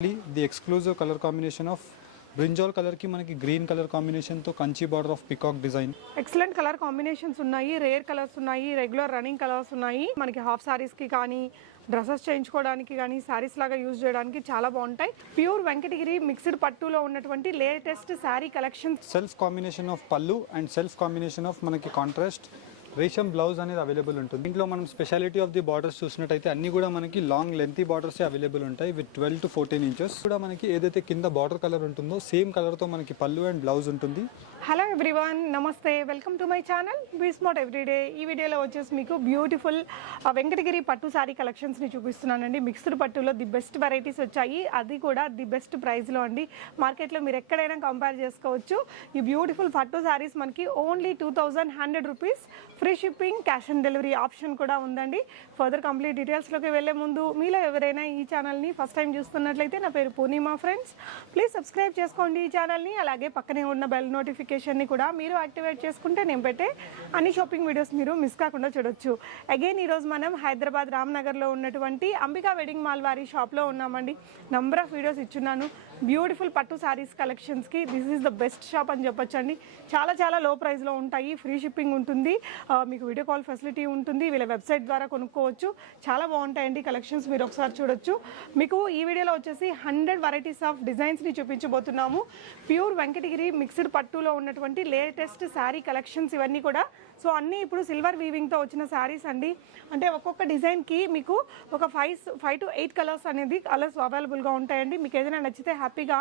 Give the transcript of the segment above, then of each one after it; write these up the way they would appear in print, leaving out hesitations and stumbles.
The exclusive color combination of brinjal color की మనకి green colour combination తో Kanchi border of peacock design. Excellent colour combinations ఉన్నాయి, rare colours ఉన్నాయి, regular running colours ఉన్నాయి. మనకి half saris కి కానీ డ్రెస్సెస్ చేయించుకోవడానికి కానీ సారీస్ లాగా యూజ్ చేయడానికి చాలా బాగుంటాయి. ప్యూర్ వెంకటగిరి మిక్స్డ్ పట్టులో ఉన్నటువంటి latest sorry collection. Self combination of పల్లు అండ్ సెల్ఫ్ కాంబినేషన్ ఆఫ్ మనకి కాంట్రాస్ట్ రేషం బ్లౌజ్ అనేది అవైలబుల్ ఉంటుంది. దీంట్లో మనం స్పెషాలిటీ ఆఫ్ ది బార్డర్స్ చూసినట్టయితే అన్ని కూడా మనకి లాంగ్ లెంతీ బార్డర్స్ అవైలబుల్ ఉంటాయి విత్ 12 to 14 ఇంచెస్. కూడా మనకి ఏదైతే కింద బార్డర్ కలర్ ఉంటుందో సేమ్ కలర్ తో మనకి పల్లు అండ్ బ్లౌజ్ ఉంటుంది. Hello everyone, namaste, welcome to my channel be smart everyday. ఈ వీడియోలో వచ్చేసి మీకు బ్యూటిఫుల్ వెంకటగిరి పట్టు సారీ కలెక్షన్స్ ని చూపిస్తున్నానండి. మిక్స్డ్ పట్టులో ది బెస్ట్ వెరైటీస్ వచ్చాయి, అది కూడా ది బెస్ట్ ప్రైస్ లో అండి. మార్కెట్లో మీరు ఎక్కడైనా కంపేర్ చేసుకోవచ్చు. ఈ బ్యూటిఫుల్ పట్టు సారీస్ మనకి only 2100 rupees. Free shipping, cash on delivery option కూడా ఉందండి. ఫర్దర్ కంప్లీట్ డీటెయిల్స్లోకి వెళ్లే ముందు మీలో ఎవరైనా ఈ ఛానల్ని ఫస్ట్ టైం చూస్తున్నట్లయితే, నా పేరు పూర్ణిమ ఫ్రెండ్స్, ప్లీజ్ సబ్స్క్రైబ్ చేసుకోండి ఈ ఛానల్ని. అలాగే పక్కనే ఉన్న బెల్ నోటిఫికేషన్ని కూడా మీరు యాక్టివేట్ చేసుకుంటే నేను పెట్టే అన్ని షాపింగ్ వీడియోస్ మీరు మిస్ కాకుండా చూడొచ్చు. అగైన్ ఈరోజు మనం హైదరాబాద్ రామ్నగర్లో ఉన్నటువంటి అంబికా వెడ్డింగ్ మాల్ వారి షాప్లో ఉన్నామండి. నంబర్ ఆఫ్ వీడియోస్ ఇచ్చున్నాను. బ్యూటిఫుల్ పట్టు సారీస్ కలెక్షన్స్కి this is the best shop అని చెప్పొచ్చండి. చాలా చాలా లో ప్రైస్లో ఉంటాయి, ఫ్రీ షిప్పింగ్ ఉంటుంది, మీకు వీడియో కాల్ ఫెసిలిటీ ఉంటుంది. వీళ్ళ వెబ్సైట్ ద్వారా కొనుక్కోవచ్చు. చాలా బాగుంటాయండి కలెక్షన్స్, మీరు ఒకసారి చూడొచ్చు. మీకు ఈ వీడియోలో వచ్చేసి 100 వెరైటీస్ ఆఫ్ డిజైన్స్ని చూపించబోతున్నాము. ప్యూర్ వెంకటగిరి మిక్స్డ్ పట్టులో ఉన్నటువంటి లేటెస్ట్ శారీ కలెక్షన్స్ ఇవన్నీ కూడా. సో అన్నీ ఇప్పుడు సిల్వర్ వీవింగ్తో వచ్చిన శారీస్ అండి. అంటే ఒక్కొక్క డిజైన్కి మీకు ఒక 5 to 8 కలర్స్ అవైలబుల్గా ఉంటాయండి. మీకు ఏదైనా నచ్చితే హ్యాపీగా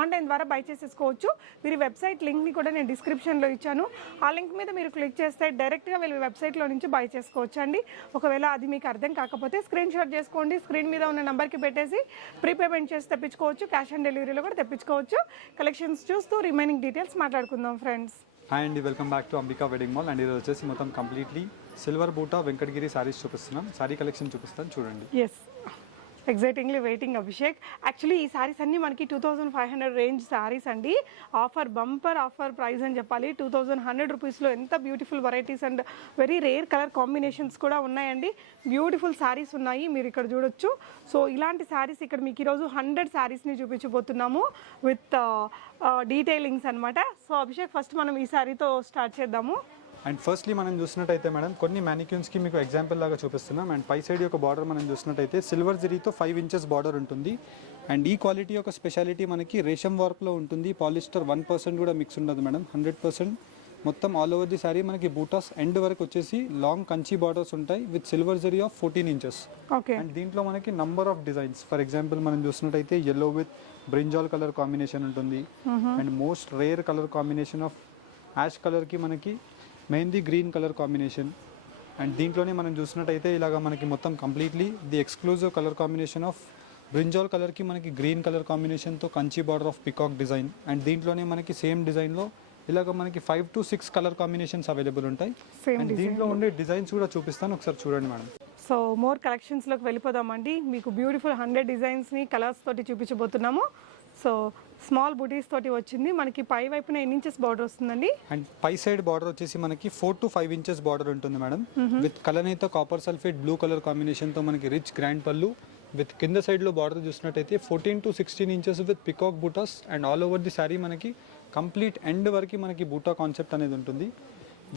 ఆన్లైన్ ద్వారా బై చేసేసుకోవచ్చు. వీరి వెబ్సైట్ లింక్ని కూడా నేను డిస్క్రిప్షన్లో ఇచ్చాను. ఆ లింక్ మీద మీరు క్లిక్ చేస్తే డైరెక్ట్గా వీళ్ళ వెబ్సైట్లో నుంచి బై చేసుకోవచ్చు అండి. ఒకవేళ అది మీకు అర్థం కాకపోతే స్క్రీన్ షాట్ చేసుకోండి, స్క్రీన్ మీద ఉన్న నెంబర్కి పెట్టేసి ప్రీపేమెంట్ చేసి తెప్పించుకోవచ్చు. క్యాష్ ఆన్ డెలివరీలో కూడా తెప్పించుకోవచ్చు. కలెక్షన్స్ చూస్తూ రిమైనింగ్ డీటెయిల్స్ మాట్లాడుకుందాం ఫ్రెండ్స్. హాయ్ అండి, welcome back to Ambika wedding mall. And ఇది వచ్చేసి మొత్తం కంప్లీట్లీ సిల్వర్ బూటా వెంకటగిరి సారీస్ చూపిస్తున్నాం. సారీ కలెక్షన్ చూపిస్తాను చూడండి. Yes, excitingly waiting Abhishek. Actually ఈ సారీస్ అన్నీ మనకి 2500 రేంజ్ సారీస్ అండి. ఆఫర్, బంపర్ ఆఫర్ ప్రైస్ అని చెప్పాలి. 2100 రూపీస్లో ఎంత beautiful varieties and very rare colour combinations కూడా ఉన్నాయండి. బ్యూటిఫుల్ సారీస్ ఉన్నాయి, మీరు ఇక్కడ చూడొచ్చు. సో ఇలాంటి సారీస్ ఇక్కడ మీకు ఈరోజు 100 సారీస్ని చూపించబోతున్నాము విత్ డీటెయిలింగ్స్ అనమాట. సో అభిషేక్, ఫస్ట్ మనం ఈ సారీతో స్టార్ట్ చేద్దాము. అండ్ ఫస్ట్లీ మనం చూసినట్టయితే మేడం కొన్ని మ్యానిక్యూన్స్కి మీకు ఎగ్జాంపుల్ లాగా చూపిస్తున్నాం. అండ్ పై సైడ్ యొక్క బార్డర్ మనం చూసినట్టయితే సిల్వర్ జరీతో 5 ఇంచెస్ బార్డర్ ఉంటుంది. అండ్ ఈ క్వాలిటీ యొక్క స్పెషాలిటీ మనకి రేషం వర్క్లో ఉంటుంది. పాలిస్టర్ 1% కూడా మిక్స్ ఉండదు మేడం, 100%. మొత్తం ఆల్ ఓవర్ ది సారీ మనకి బూటాస్ ఎండ్ వరకు వచ్చేసి లాంగ్ కంచి బార్డర్స్ ఉంటాయి with silver zari of 14 inches. Okay. And దీంట్లో మనకి number of designs, for example మనం చూసినట్టయితే yellow with brinjal colour combination ఉంటుంది. And most rare colour combination of ash కలర్కి మనకి mehndi green colour combination. And దీంట్లోనే మనం చూసినట్టయితే ఇలాగ మనకి మొత్తం completely the exclusive colour combination of brinjal కలర్కి మనకి గ్రీన్ కలర్ కాంబినేషన్తో Kanchi border of peacock design. And దీంట్లోనే మనకి సేమ్ డిజైన్లో ఇలాగ మనకి 5 to 6 కలర్ కాంబినేషన్స్ అవైలబుల్ ఉంటాయి. అండ్ దీంట్లో ఉండే డిజైన్స్ కూడా చూపిస్తాను, ఒకసారి చూడండి మేడం. సో మోర్ కలెక్షన్స్లోకి వెళ్ళిపోదామండి. మీకు బ్యూటిఫుల్ 100 డిజైన్స్ని కలర్స్ తోటి చూపించబోతున్నాము. సో స్మాల్ బుటీస్ తోటి వచ్చింది. మనకి పై వైపున ఎన్ని ఇంచెస్ బార్డర్ వస్తుందండి? అండ్ పై సైడ్ బార్డర్ వచ్చేసి మనకి 4 to 5 ఇంచెస్ బార్డర్ ఉంటుంది మేడం. విత్ కలనైతే copper sulphate blue colour combination మనకి రిచ్ గ్రాండ్ పళ్ళు. విత్ కింద సైడ్లో బార్డర్ చూసినట్టయితే 14 to 16 inches with peacock buttas. And all over the sari మనకి కంప్లీట్ ఎండ్ వరకు మనకి బూటా కాన్సెప్ట్ అనేది ఉంటుంది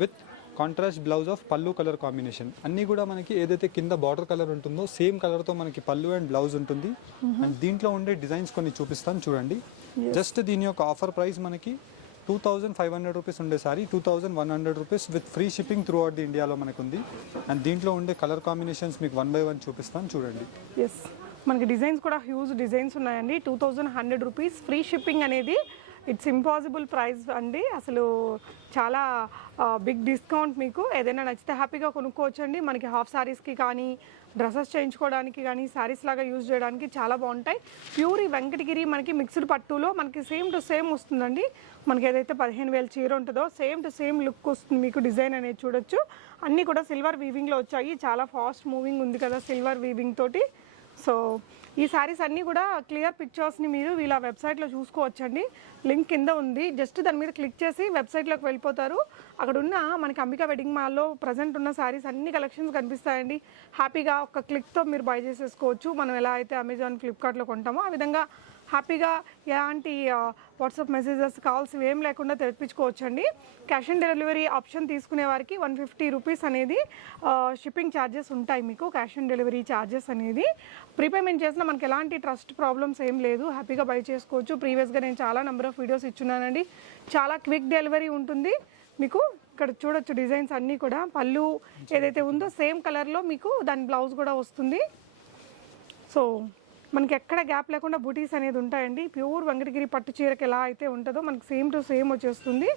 విత్ కాంట్రాస్ట్ బ్లౌజ్ ఆఫ్ పల్లు కలర్ కాంబినేషన్. అన్నీ కూడా మనకి ఏదైతే కింద బార్డర్ కలర్ ఉంటుందో సేమ్ కలర్తో మనకి పల్లు అండ్ బ్లౌజ్ ఉంటుంది. అండ్ దీంట్లో ఉండే డిజైన్స్ కొన్ని చూపిస్తాను చూడండి. జస్ట్ దీని యొక్క ఆఫర్ ప్రైస్ మనకి 2500 రూపీస్ ఉండే sorry 2100 rupees with free shipping through out the ఇండియాలో మనకు ఉంది. అండ్ దీంట్లో ఉండే కలర్ కాంబినేషన్స్ మీకు 1 by 1 చూపిస్తాను చూడండి. ఎస్, మనకి డిజైన్స్ కూడా హ్యూజ్ డిజైన్స్ ఉన్నాయండి. 2100 రూపీస్ ఫ్రీ షిప్పింగ్ అనేది ఇట్స్ ఇంపాసిబుల్ ప్రైస్ అండి. అసలు చాలా బిగ్ డిస్కౌంట్. మీకు ఏదైనా నచ్చితే హ్యాపీగా కొనుక్కోవచ్చు అండి. మనకి హాఫ్ సారీస్కి కానీ డ్రెస్సెస్ చేయించుకోవడానికి కానీ సారీస్ లాగా యూజ్ చేయడానికి చాలా బాగుంటాయి. ప్యూర్ ఈ వెంకటగిరి మనకి మిక్స్డ్ పట్టులో మనకి సేమ్ టు సేమ్ వస్తుందండి. మనకి ఏదైతే 15,000 చీర ఉంటుందో సేమ్ టు సేమ్ లుక్ వస్తుంది. మీకు డిజైన్ అనేది చూడొచ్చు. అన్నీ కూడా సిల్వర్ వీవింగ్లో వచ్చాయి. చాలా ఫాస్ట్ మూవింగ్ ఉంది కదా సిల్వర్ వీవింగ్ తోటి. సో ఈ శారీస్ అన్నీ కూడా క్లియర్ పిక్చర్స్ని మీరు వీళ్ళ వెబ్సైట్లో చూసుకోవచ్చండి. లింక్ కింద ఉంది, జస్ట్ దాని మీద క్లిక్ చేసి వెబ్సైట్లోకి వెళ్ళిపోతారు. అక్కడ ఉన్న మనకి అంబికా వెడ్డింగ్ మాల్లో ప్రజెంట్ ఉన్న శారీస్ అన్ని కలెక్షన్స్ కనిపిస్తాయండి. హ్యాపీగా ఒక క్లిక్తో మీరు బై చేసేసుకోవచ్చు. మనం ఎలా అయితే అమెజాన్, ఫ్లిప్కార్ట్లో కొంటామో ఆ విధంగా హ్యాపీగా ఎలాంటి వాట్సాప్ మెసేజెస్, కాల్స్ ఏం లేకుండా తెప్పించుకోవచ్చండి. క్యాష్ ఆన్ డెలివరీ ఆప్షన్ తీసుకునే వారికి 150 రూపీస్ అనేది షిప్పింగ్ ఛార్జెస్ ఉంటాయి. మీకు క్యాష్ ఆన్ డెలివరీ ఛార్జెస్ అనేది ప్రీపేమెంట్ చేసినా మనకి ఎలాంటి ట్రస్ట్ ప్రాబ్లమ్స్ ఏం లేదు, హ్యాపీగా బై చేసుకోవచ్చు. ప్రీవియస్గా నేను చాలా నెంబర్ ఆఫ్ వీడియోస్ ఇచ్చున్నానండి. చాలా క్విక్ డెలివరీ ఉంటుంది. మీకు ఇక్కడ చూడొచ్చు డిజైన్స్ అన్నీ కూడా. పళ్ళు ఏదైతే ఉందో సేమ్ కలర్లో మీకు దాని బ్లౌజ్ కూడా వస్తుంది. సో మనకి ఎక్కడ గ్యాప్ లేకుండా బూటీస్ అనేది ఉంటాయండి. ప్యూర్ వెంకటగిరి పట్టు చీరకి ఎలా అయితే ఉంటుందో మనకి సేమ్ టు సేమ్ వచ్చేస్తుంది.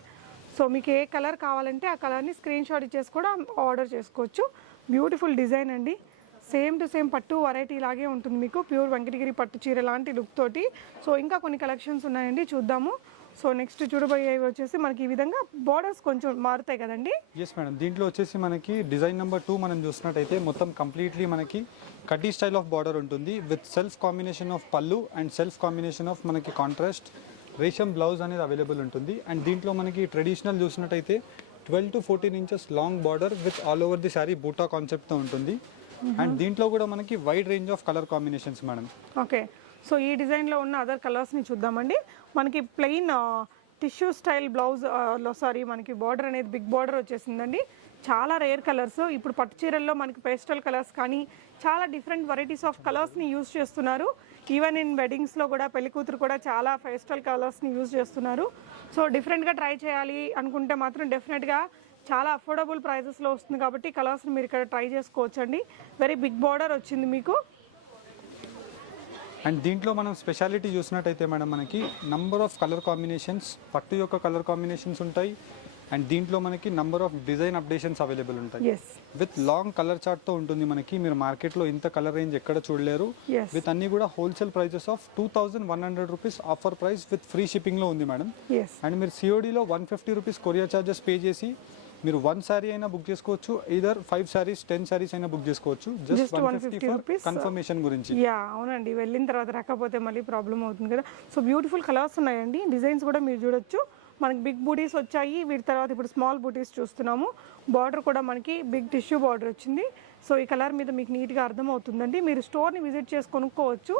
సో మీకు ఏ కలర్ కావాలంటే ఆ కలర్ని స్క్రీన్ షాట్ ఇచ్చేసి కూడా ఆర్డర్ చేసుకోవచ్చు. బ్యూటిఫుల్ డిజైన్ అండి. సేమ్ టు సేమ్ పట్టు వెరైటీ లాగే ఉంటుంది మీకు, ప్యూర్ వెంకటగిరి పట్టు చీర లాంటి లుక్ తోటి. సో ఇంకా కొన్ని కలెక్షన్స్ ఉన్నాయండి, చూద్దాము. సో నెక్స్ట్ చూడబోయేవి వచ్చేసి మనకి ఈ విధంగా బోర్డర్స్ కొంచెం మారుతాయి కదండి. ఎస్ మేడం, దీంట్లో వచ్చేసి మనకి డిజైన్ నెంబర్ 2 మనం చూసినట్టయితే మొత్తం కంప్లీట్లీ మనకి కటీ స్టైల్ ఆఫ్ బార్డర్ ఉంటుంది విత్ సెల్ఫ్ కాంబినేషన్ ఆఫ్ పళ్ళు అండ్ సెల్ఫ్ కాంబినేషన్ ఆఫ్ మనకి కాంట్రాస్ట్ రేషం బ్లౌజ్ అనేది అవైలబుల్ ఉంటుంది. అండ్ దీంట్లో మనకి ట్రెడిషనల్ చూసినట్టయితే 12 to 14 inches long border with all over the sari బూటా కాన్సెప్ట్తో ఉంటుంది. అండ్ దీంట్లో కూడా మనకి wide range of colour combinations madam. Okay, so ఈ డిజైన్లో ఉన్న అదర్ కలర్స్ని చూద్దామండి. మనకి plain tissue style blouse sorry మనకి బార్డర్ అనేది బిగ్ బార్డర్ వచ్చేసిందండి. చాలా రేర్ కలర్స్. ఇప్పుడు పట్టు చీరల్లో మనకి పేస్టల్ కలర్స్ కానీ చాలా డిఫరెంట్ వెరైటీస్ ఆఫ్ కలర్స్ని యూజ్ చేస్తున్నారు. ఈవెన్ ఇన్ వెడ్డింగ్స్లో కూడా పెళ్లి కూతురు కూడా చాలా పేస్టల్ కలర్స్ని యూజ్ చేస్తున్నారు. సో డిఫరెంట్గా ట్రై చేయాలి అనుకుంటే మాత్రం డెఫినెట్గా చాలా అఫోర్డబుల్ ప్రైజెస్లో వస్తుంది కాబట్టి కలర్స్ని మీరు ఇక్కడ ట్రై చేసుకోవచ్చండి. వెరీ బిగ్ బార్డర్ వచ్చింది మీకు. అండ్ దీంట్లో మనం స్పెషాలిటీ చూసినట్టయితే మేడం మనకి నంబర్ ఆఫ్ కలర్ కాంబినేషన్స్, పట్టు యొక్క కలర్ కాంబినేషన్స్ ఉంటాయి. అండ్ దీంట్లో మనకి number of design updations available ఉంటాయి. విత్ లాంగ్ కలర్ చార్ట్తో ఉంటుంది మనకి. మీరు మార్కెట్లో ఇంత కలర్ రేంజ్ ఎక్కడ చూడలేరు. విత్ అన్ని కూడా wholesale prices of 2100 rupees offer price with free షిప్పింగ్లో ఉంది మేడం. అండ్ మీరు సిఓడిలో 150 రూపీస్ కొరియర్ ఛార్జెస్ పే చేసి మీరు 1 శారీ అయినా బుక్ చేసుకోవచ్చు, ఈదర్ 5 శారీస్ 10 శారీస్ అయినా బుక్ చేసుకోవచ్చు. జస్ట్ 150 రూపీస్ కన్ఫర్మేషన్ గురించి. అవునండి, వెళ్ళిన తర్వాత రాకపోతే మళ్ళీ ప్రాబ్లం అవుతుంది కదా. సో బ్యూటిఫుల్ కలర్స్ ఉన్నాయండి. డిజైన్స్ కూడా మీరు చూడొచ్చు. మనకి బిగ్ బూటీస్ వచ్చాయి. వీటి తర్వాత ఇప్పుడు స్మాల్ బూటీస్ చూస్తున్నాము. బార్డర్ కూడా మనకి బిగ్ టిష్యూ బార్డర్ వచ్చింది. సో ఈ కలర్ మీద మీకు నీట్గా అర్థమవుతుందండి. మీరు స్టోర్ని విజిట్ చేసి కొనుక్కోవచ్చు.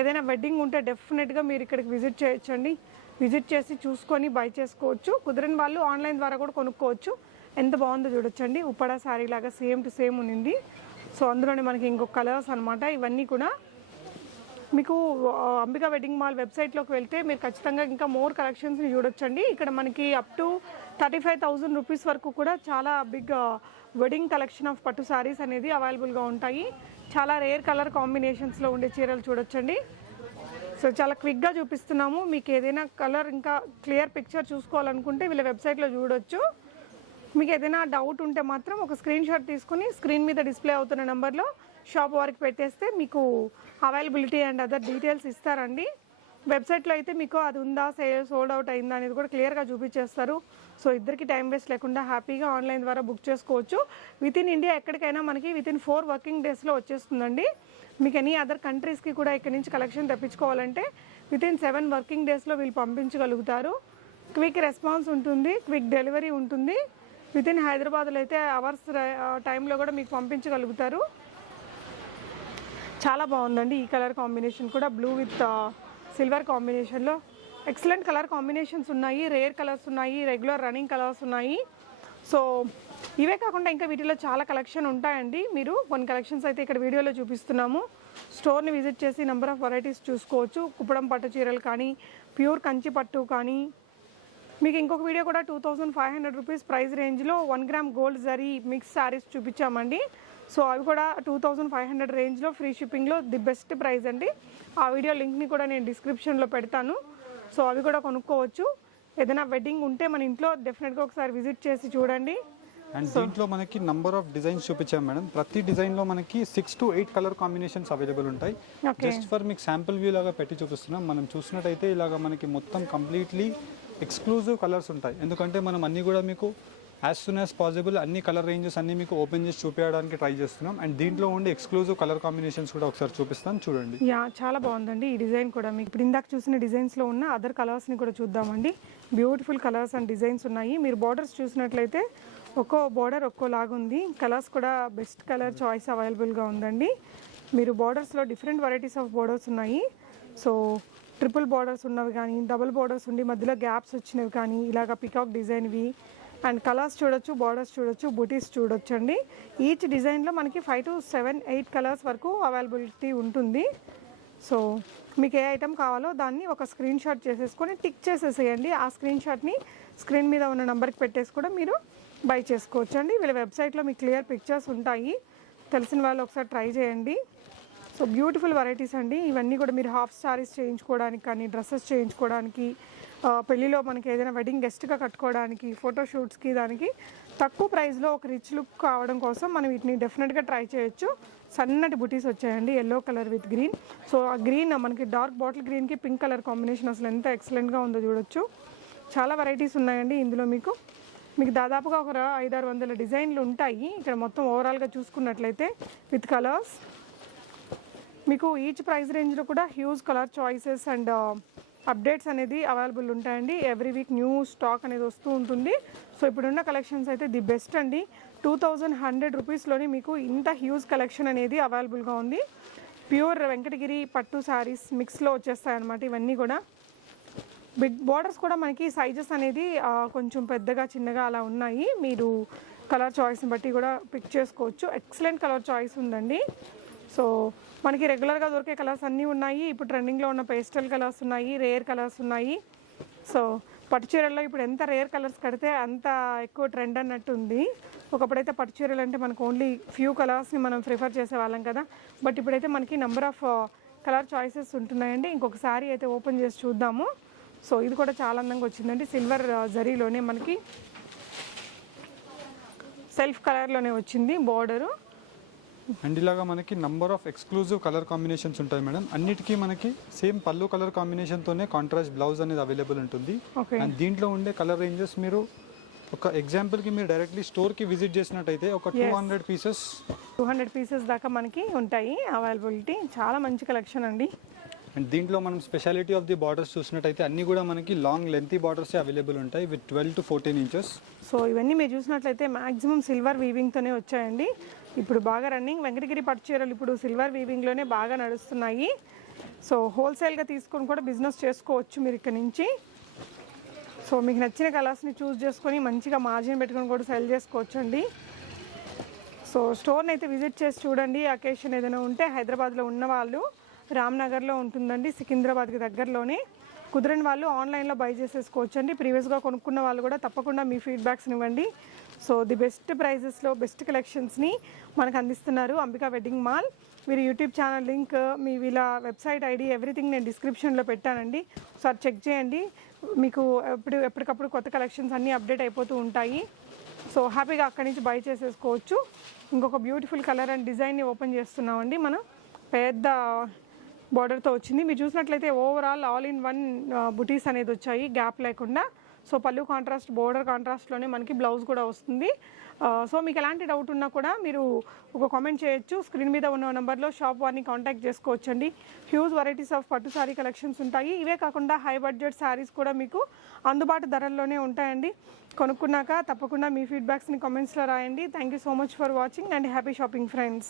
ఏదైనా వెడ్డింగ్ ఉంటే డెఫినెట్గా మీరు ఇక్కడికి విజిట్ చేయొచ్చండి. విజిట్ చేసి చూసుకొని బై చేసుకోవచ్చు. కుదరని వాళ్ళు ఆన్లైన్ ద్వారా కూడా కొనుక్కోవచ్చు. ఎంత బాగుందో చూడొచ్చండి. ఉప్పడా శారీ లాగా సేమ్ టు సేమ్ ఉంది. సో అందులోనే మనకి ఇంకొక కలర్స్ అనమాట. ఇవన్నీ కూడా మీకు అంబికా వెడ్డింగ్ మాల్ వెబ్సైట్లోకి వెళ్తే మీరు ఖచ్చితంగా ఇంకా మోర్ కలెక్షన్స్ని చూడొచ్చండి. ఇక్కడ మనకి అప్ టు 35,000 రూపీస్ వరకు కూడా చాలా బిగ్ వెడ్డింగ్ కలెక్షన్ ఆఫ్ పట్టు శారీస్ అనేది అవైలబుల్గా ఉంటాయి. చాలా రేర్ కలర్ కాంబినేషన్స్లో ఉండే చీరలు చూడొచ్చండి. సో చాలా క్విక్గా చూపిస్తున్నాము. మీకు ఏదైనా కలర్ ఇంకా క్లియర్ పిక్చర్ చూసుకోవాలనుకుంటే వీళ్ళ వెబ్సైట్లో చూడొచ్చు. మీకు ఏదైనా డౌట్ ఉంటే మాత్రం ఒక స్క్రీన్ షాట్ తీసుకుని స్క్రీన్ మీద డిస్ప్లే అవుతున్న నెంబర్లో షాప్ వారికి పెట్టేస్తే మీకు అవైలబిలిటీ అండ్ అదర్ డీటెయిల్స్ ఇస్తారండి. వెబ్సైట్లో అయితే మీకు అది ఉందా, సోల్డ్ అవుట్ అయిందా అనేది కూడా క్లియర్గా చూపించేస్తారు. సో ఇద్దరికి టైం వేస్ట్ లేకుండా హ్యాపీగా ఆన్లైన్ ద్వారా బుక్ చేసుకోవచ్చు. విత్ ఇన్ ఇండియా ఎక్కడికైనా మనకి విత్ ఇన్ 4 వర్కింగ్ డేస్లో వచ్చేస్తుందండి. మీకు ఎనీ అదర్ కంట్రీస్కి కూడా ఇక్కడ నుంచి కలెక్షన్ తెప్పించుకోవాలంటే విత్ ఇన్ 7 వర్కింగ్ డేస్లో వీళ్ళు పంపించగలుగుతారు. క్విక్ రెస్పాన్స్ ఉంటుంది, క్విక్ డెలివరీ ఉంటుంది. విత్ ఇన్ హైదరాబాద్లో అయితే అవర్స్ టైంలో కూడా మీకు పంపించగలుగుతారు. చాలా బాగుందండి ఈ కలర్ కాంబినేషన్ కూడా. బ్లూ విత్ సిల్వర్ కాంబినేషన్లో ఎక్సలెంట్ కలర్ కాంబినేషన్స్ ఉన్నాయి. రేర్ కలర్స్ ఉన్నాయి, రెగ్యులర్ రన్నింగ్ కలర్స్ ఉన్నాయి. సో ఇవే కాకుండా ఇంకా వీటిలో చాలా కలెక్షన్ ఉంటాయండి. మీరు కొన్ని కలెక్షన్స్ అయితే ఇక్కడ వీడియోలో చూపిస్తున్నాము. స్టోర్ని విజిట్ చేసి నెంబర్ ఆఫ్ వెరైటీస్ చూసుకోవచ్చు. కుప్పడం పట్టు చీరలు కానీ, ప్యూర్ కంచి పట్టు కానీ. మీకు ఇంకొక వీడియో కూడా 2500 రూపీస్ ప్రైస్ రేంజ్లో 1 gram gold zari mix saris చూపించామండి. సో అవి కూడా 2500 రేంజ్లో ఫ్రీ షిప్పింగ్లో ది బెస్ట్ ప్రైస్ అండి. ఆ వీడియో లింక్ని కూడా నేను డిస్క్రిప్షన్లో పెడతాను. సో అవి కూడా కొనుక్కోవచ్చు. ఏదైనా వెడ్డింగ్ ఉంటే మన ఇంట్లో డెఫినెట్గా ఒకసారి విజిట్ చేసి చూడండి. అండ్ దీంట్లో మనకి నంబర్ ఆఫ్ డిజైన్స్ చూపించాం మేడం. ప్రతి డిజైన్లో మనకి 6 to 8 కలర్ కాంబినేషన్స్ అవైలబుల్ ఉంటాయి. జస్ట్ ఫర్ మీకు శాంపుల్ వ్యూ లాగా పెట్టి చూపిస్తున్నాం. మనం చూసినట్టయితే ఇలాగా మనకి మొత్తం కంప్లీట్లీ ఎక్స్క్లూజివ్ కలర్స్ ఉంటాయి. ఎందుకంటే మనం అన్నీ కూడా మీకు యాజ్ సూన్ యాజ్ పాసిబుల్ అన్ని కలర్ రేంజెస్ అన్ని మీకు ఓపెన్ చేసి చూపించడానికి ట్రై చేస్తున్నాం. అండ్ దీంట్లో ఉండే ఎక్స్క్లూజివ్ కలర్ కాంబినేషన్స్ కూడా ఒకసారి చూపిస్తాను చూడండి. యా, చాలా బాగుందండి ఈ డిజైన్ కూడా. మీకు ఇప్పుడు ఇందాక చూసిన డిజైన్స్లో ఉన్న అదర్ కలర్స్ని కూడా చూద్దామండి. బ్యూటిఫుల్ కలర్స్ అండ్ డిజైన్స్ ఉన్నాయి. మీరు బార్డర్స్ చూసినట్లయితే ఒక్కో బార్డర్ ఒక్కోలాగా ఉంది. కలర్స్ కూడా బెస్ట్ కలర్ చాయిస్ అవైలబుల్గా ఉందండి. మీరు బార్డర్స్లో డిఫరెంట్ వెరైటీస్ ఆఫ్ బార్డర్స్ ఉన్నాయి. సో ట్రిపుల్ బార్డర్స్ ఉన్నవి కానీ, డబుల్ బార్డర్స్ ఉండి మధ్యలో గ్యాప్స్ వచ్చినవి కానీ, ఇలాగ పికాక్ డిజైన్వి అండ్ కలర్స్ చూడొచ్చు, బార్డర్స్ చూడొచ్చు, బుటీస్ చూడొచ్చు అండి. ఈచ్ డిజైన్లో మనకి 5 to 7, 8 కలర్స్ వరకు అవైలబిలిటీ ఉంటుంది. సో మీకు ఏ ఐటమ్ కావాలో దాన్ని ఒక స్క్రీన్ షాట్ చేసేసుకొని టిక్ చేసేసేయండి. ఆ స్క్రీన్ షాట్ని స్క్రీన్ మీద ఉన్న నెంబర్కి పెట్టేసి కూడా మీరు బై చేసుకోవచ్చు అండి. వీళ్ళ వెబ్సైట్లో మీకు క్లియర్ పిక్చర్స్ ఉంటాయి. తెలిసిన వాళ్ళు ఒకసారి ట్రై చేయండి. సో బ్యూటిఫుల్ వెరైటీస్ అండి ఇవన్నీ కూడా. మీరు హాఫ్ సారీస్ చేయించుకోవడానికి కానీ, డ్రెస్సెస్ చేయించుకోవడానికి, పెళ్ళిలో మనకి ఏదైనా వెడ్డింగ్ గెస్ట్గా కట్టుకోవడానికి, ఫోటోషూట్స్కి, దానికి తక్కువ ప్రైస్లో ఒక రిచ్ లుక్ కావడం కోసం మనం వీటిని డెఫినెట్గా ట్రై చేయొచ్చు. సన్నటి బుటీస్ వచ్చాయండి, yellow colour with green. So ఆ గ్రీన్ మనకి డార్క్ బాటిల్ గ్రీన్కి పింక్ కలర్ కాంబినేషన్ అసలు ఎంత ఎక్సలెంట్గా ఉందో చూడొచ్చు. చాలా వెరైటీస్ ఉన్నాయండి ఇందులో. మీకు దాదాపుగా ఒక 500-600 డిజైన్లు ఉంటాయి ఇక్కడ మొత్తం ఓవరాల్గా చూసుకున్నట్లయితే విత్ కలర్స్. మీకు ఈచ్ ప్రైస్ రేంజ్లో కూడా huge colour choices and updates అనేది అవైలబుల్ ఉంటాయండి. ఎవ్రీ వీక్ న్యూ స్టాక్ అనేది వస్తూ ఉంటుంది. సో ఇప్పుడున్న కలెక్షన్స్ అయితే ది బెస్ట్ అండి. 2100 రూపీస్లోనే మీకు ఇంత హ్యూజ్ కలెక్షన్ అనేది అవైలబుల్గా ఉంది. ప్యూర్ వెంకటగిరి పట్టు శారీస్ మిక్స్లో వచ్చేస్తాయి అన్నమాట ఇవన్నీ కూడా. బిగ్ బార్డర్స్ కూడా మనకి సైజెస్ అనేది కొంచెం పెద్దగా చిన్నగా అలా ఉన్నాయి. మీరు కలర్ చాయిస్ని బట్టి కూడా పిక్ చేసుకోవచ్చు. ఎక్సలెంట్ కలర్ చాయిస్ ఉందండి. సో మనకి రెగ్యులర్గా దొరికే కలర్స్ అన్నీ ఉన్నాయి. ఇప్పుడు ట్రెండింగ్లో ఉన్న పేస్టల్ కలర్స్ ఉన్నాయి, రేర్ కలర్స్ ఉన్నాయి. సో పట్టు చీరల్లో ఇప్పుడు ఎంత రేర్ కలర్స్ కడితే అంత ఎక్కువ ట్రెండ్ అన్నట్టు ఉంది. ఒకప్పుడైతే పట్టు చీరలు అంటే మనకు ఓన్లీ ఫ్యూ కలర్స్ని మనం ప్రిఫర్ చేసేవాళ్ళం కదా. బట్ ఇప్పుడైతే మనకి నెంబర్ ఆఫ్ కలర్ చాయిసెస్ ఉంటున్నాయండి. ఇంకొక సారీ అయితే ఓపెన్ చేసి చూద్దాము. సో ఇది కూడా చాలా అందంగా వచ్చిందండి. సిల్వర్ జరీలోనే మనకి సెల్ఫ్ కలర్లోనే వచ్చింది బార్డరు. అండ్ ఇలాగా మనకి number of exclusive colour combinations ఉంటాయి మేడం. అన్నిటికీ మనకి సేమ్ పళ్ళు కలర్ కాంబినేషన్తోనే కాంట్రాస్ట్ బ్లౌజ్ అనేది అవైలబుల్ ఉంటుంది. అండ్ దీంట్లో ఉండే కలర్ రేంజెస్ మీరు ఒక ఎగ్జాంపుల్కి మీరు డైరెక్ట్లీ స్టోర్కి విజిట్ చేసినట్టయితే ఒక 200 పీసెస్ దాకా మనకి ఉంటాయి అవైలబిలిటీ. చాలా మంచి కలెక్షన్ అండి. అండ్ దీంట్లో మనం స్పెషాలిటీ ఆఫ్ ది బార్డర్స్ చూసినట్టయితే అన్ని కూడా మనకి లాంగ్ లెంతీ బార్డర్స్ అవైలబుల్ ఉంటాయి విత్ 12 to 14 ఇంచెస్. సో ఇవన్నీ మీరు చూసినట్లయితే మ్యాక్సిమం సిల్వర్ వీవింగ్తోనే వచ్చాయండి. ఇప్పుడు బాగా రన్నింగ్ వెంకటగిరి పట్టు చీరలు ఇప్పుడు సిల్వర్ వీవింగ్లోనే బాగా నడుస్తున్నాయి. సో హోల్సేల్గా తీసుకొని కూడా బిజినెస్ చేసుకోవచ్చు మీరు ఇక్కడ నుంచి. సో మీకు నచ్చిన కలర్స్ని చూస్ చేసుకొని మంచిగా మార్జిన్ పెట్టుకొని కూడా సెల్ చేసుకోవచ్చు అండి. సో స్టోర్ని అయితే విజిట్ చేసి చూడండి. అకేషన్ ఏదైనా ఉంటే హైదరాబాద్లో ఉన్న వాళ్ళు రామ్నగర్లో ఉంటుందండి, సికింద్రాబాద్కి దగ్గరలోనే. కుదరని వాళ్ళు ఆన్లైన్లో బై చేసేసుకోవచ్చు అండి. ప్రీవియస్గా కొనుక్కున్న వాళ్ళు కూడా తప్పకుండా మీ ఫీడ్బ్యాక్స్ని ఇవ్వండి. సో ది బెస్ట్ ప్రైజెస్లో బెస్ట్ కలెక్షన్స్ని మనకు అందిస్తున్నారు అంబికా వెడ్డింగ్ మాల్. మీరు యూట్యూబ్ ఛానల్ లింక్, మీ వీళ్ళ వెబ్సైట్ ఐడి, ఎవ్రీథింగ్ నేను డిస్క్రిప్షన్లో పెట్టానండి. ఒకసారి చెక్ చేయండి. మీకు ఎప్పటికప్పుడు కొత్త కలెక్షన్స్ అన్నీ అప్డేట్ అయిపోతూ ఉంటాయి. సో హ్యాపీగా అక్కడి నుంచి బై చేసేసుకోవచ్చు. ఇంకొక బ్యూటిఫుల్ కలర్ అండ్ డిజైన్ని ఓపెన్ చేస్తున్నామండి. మనం పెద్ద బార్డర్తో వచ్చింది. మీరు చూసినట్లయితే ఓవరాల్ ఆల్ ఇన్ వన్ బుటీస్ అనేది వచ్చాయి గ్యాప్ లేకుండా. సో పళ్ళు కాంట్రాస్ట్, బోర్డర్ కాంట్రాస్ట్లోనే మనకి బ్లౌజ్ కూడా వస్తుంది. సో మీకు ఎలాంటి డౌట్ ఉన్నా కూడా మీరు ఒక కామెంట్ చేయొచ్చు. స్క్రీన్ మీద ఉన్న నెంబర్లో షాప్ వారిని కాంటాక్ట్ చేసుకోవచ్చండి. హ్యూజ్ వెరైటీస్ ఆఫ్ పట్టు శారీ కలెక్షన్స్ ఉంటాయి. ఇవే కాకుండా హై బడ్జెట్ శారీస్ కూడా మీకు అందుబాటు ధరల్లోనే ఉంటాయండి. కొనుక్కున్నాక తప్పకుండా మీ ఫీడ్బ్యాక్స్ని కామెంట్స్లో రాయండి. Thank you so much for watching and happy shopping friends.